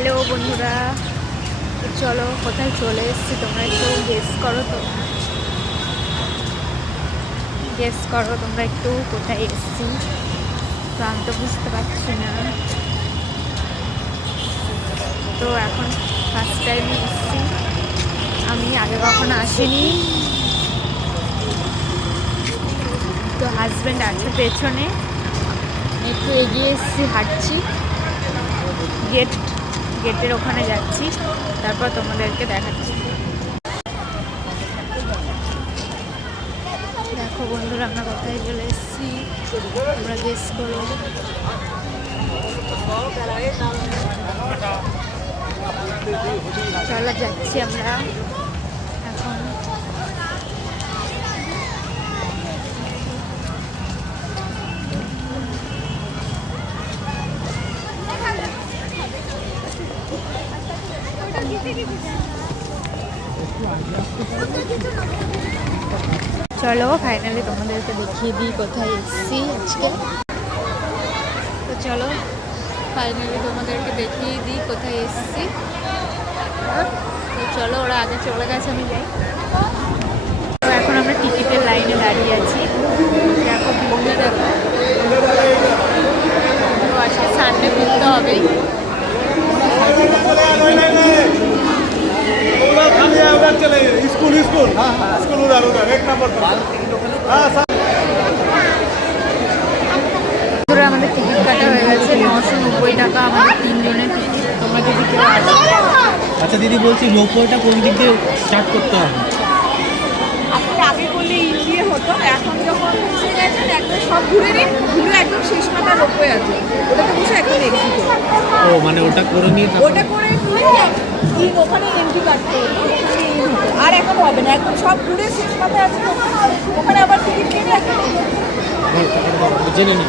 Hello বন্ধুরা, চলো কোথায় চলে এসেছি তোমরা একটু গেস করো। তোমরা একটু কোথায় এসেছি। তো আমি তো বুঝতে পারছি না। তো এখন ফার্স্ট টাইম এসেছি, আমি আগে কখনো আসিনি। তো হাজব্যান্ড আছে পেছনে, একটু এগিয়ে এসেছি, হাঁটছি, গেটের ওখানে যাচ্ছি, তারপর তোমাদেরকে দেখাচ্ছি। দেখো বন্ধুরা, আমরা কোথায় চলে এসেছি, তোমরা গেস করো। চলো যাচ্ছি আমরা এখন। চলো ফাইনালি তোমাদেরকে দেখিয়ে দিই কোথায় এসেছি আজকে। তো চলো ফাইনালি তোমাদেরকে দেখিয়ে দিই কোথায় এসেছি। তো চলো, ওরা আগে চলে গেছে, আমি যাই। তো এখন আমরা টিকিটের লাইনে দাঁড়িয়ে আছি। দেখো ভিড়টা দেখো। তো আজকে সানডে ঘুরতে হবেই। আমাদের টিকিট কাটা হয়ে গেছে 990 টাকা, আমাদের 3 জনের টিকিট। তোমরা যদি কেউ আসো। আচ্ছা দিদি, বলছি রোপওয়েটা কোন দিক দিয়ে স্টার্ট করতে হবে? আপনি আগে করলে ইজিয়ে হতো, এখন যখন বুঝে গেছেন একদম সব ঘুরে নিন, ঘুরে একদম শেষ মাথা রোপওয়ে আছে, ওটাতে বসে একদম এক্সিট। ও মানে ওটা করে নিয়ে ওটা করে নিয়ে ওখানে এন্ট্রি কাটতে হতো, আর এখন হবে না, একদম সব ঘুরে শেষ মাথায় আছে, ওখানে আবার টিকিট কেটে এখন জেনে নিই।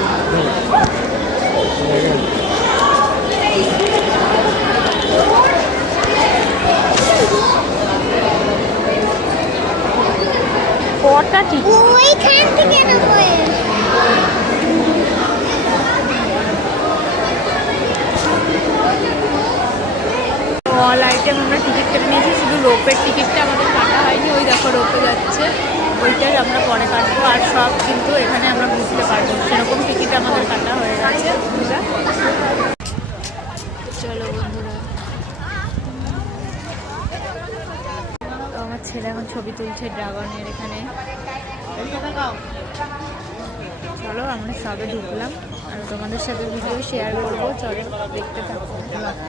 কটা টিকিট? ওইখান থেকে নেবো। অল আইটেম আমরা টিকিট কেটে নিয়েছি, শুধু রোপের টিকিটটা আমাদের কাটা হয়নি। ওই দেখো রোপে যাচ্ছে, ওইটাই আমরা পরে কাটবো। আর সব কিন্তু এখানে আমরা বুঝতে পারবো, সেরকম টিকিট আমাদের কাটা হয়ে গেছে। চলো বন্ধুরা, তো আমার ছেলে এখন ছবি তুলছে ড্রাগনের এখানে। চলো আমরা সবে ঢুকলাম, আর তোমাদের সাথে ভিডিও শেয়ার করবো। চলো দেখতে থাকবো।